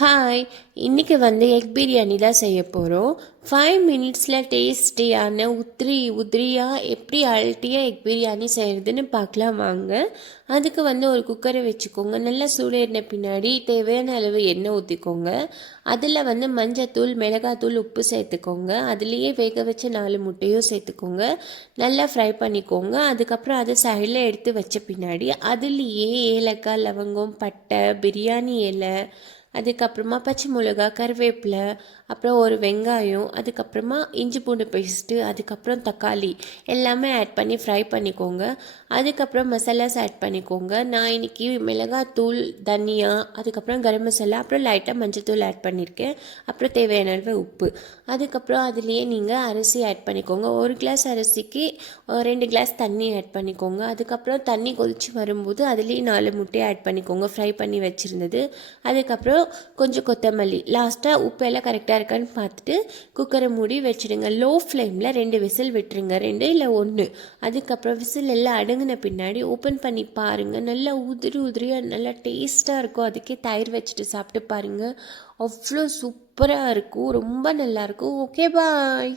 Hi, இன்னைக்கு egg biryani தான் செய்ய போகிறோம். 5 மினிட்ஸில் டேஸ்டியான உதிரியாக எப்படி அல்ட்டியாக எக் பிரியாணி செய்கிறதுன்னு பார்க்கலாம் வாங்க. அதுக்கு ஒரு குக்கரை வச்சுக்கோங்க. நல்லா சூடேறின பின்னாடி தேவையான அளவு எண்ணெய் ஊற்றிக்கோங்க. அதில் மஞ்சத்தூள், மிளகாத்தூள், உப்பு சேர்த்துக்கோங்க. அதுலேயே வேக வச்ச 4 முட்டையும் சேர்த்துக்கோங்க. நல்லா ஃப்ரை பண்ணிக்கோங்க. அதுக்கப்புறம் அதை சைடில் எடுத்து வச்ச பின்னாடி அதுலேயே ஏலக்காய், லவங்கம், பட்டை, பிரியாணி இலை, அதுக்கப்புறமா பச்சை மிளகா, கருவேப்பிலை, அப்புறம் ஒரு வெங்காயம், அதுக்கப்புறமா இஞ்சி பூண்டு பேஸ்ட்டு, அதுக்கப்புறம் தக்காளி எல்லாமே ஆட் பண்ணி ஃப்ரை பண்ணிக்கோங்க. அதுக்கப்புறம் மசாலாஸ் ஆட் பண்ணிக்கோங்க. நான் இன்றைக்கி மிளகாத்தூள், தனியா, அதுக்கப்புறம் கரம் மசாலா, அப்புறம் லைட்டாக மஞ்சத்தூள் ஆட் பண்ணியிருக்கேன். அப்புறம் தேவையான அளவு உப்பு. அதுக்கப்புறம் அதுலேயே நீங்கள் அரிசி ஆட் பண்ணிக்கோங்க. 1 கிளாஸ் அரிசிக்கு 2 கிளாஸ் தண்ணி ஆட் பண்ணிக்கோங்க. அதுக்கப்புறம் தண்ணி கொதித்து வரும்போது அதுலேயே 4 முட்டையை ஆட் பண்ணிக்கோங்க, ஃப்ரை பண்ணி வச்சுருந்தது. அதுக்கப்புறம் கொஞ்சம் கொத்தமல்லி, லாஸ்ட்டாக உப்பு எல்லாம் கரெக்டாக இருக்கான்னு பார்த்துட்டு குக்கரை மூடி வச்சுடுங்க. லோ ஃப்ளேமில் 2 விசில் விட்டுருங்க, 2 இல்லை 1. அதுக்கப்புறம் விசில் எல்லாம் அடங்கின பின்னாடி ஓப்பன் பண்ணி பாருங்கள். நல்லா உதிரியாக நல்லா டேஸ்ட்டாக இருக்கும். அதுக்கே தயிர் வச்சுட்டு சாப்பிட்டு பாருங்கள், அவ்வளோ சூப்பராக இருக்கும், ரொம்ப நல்லாயிருக்கும். ஓகே, பாய்.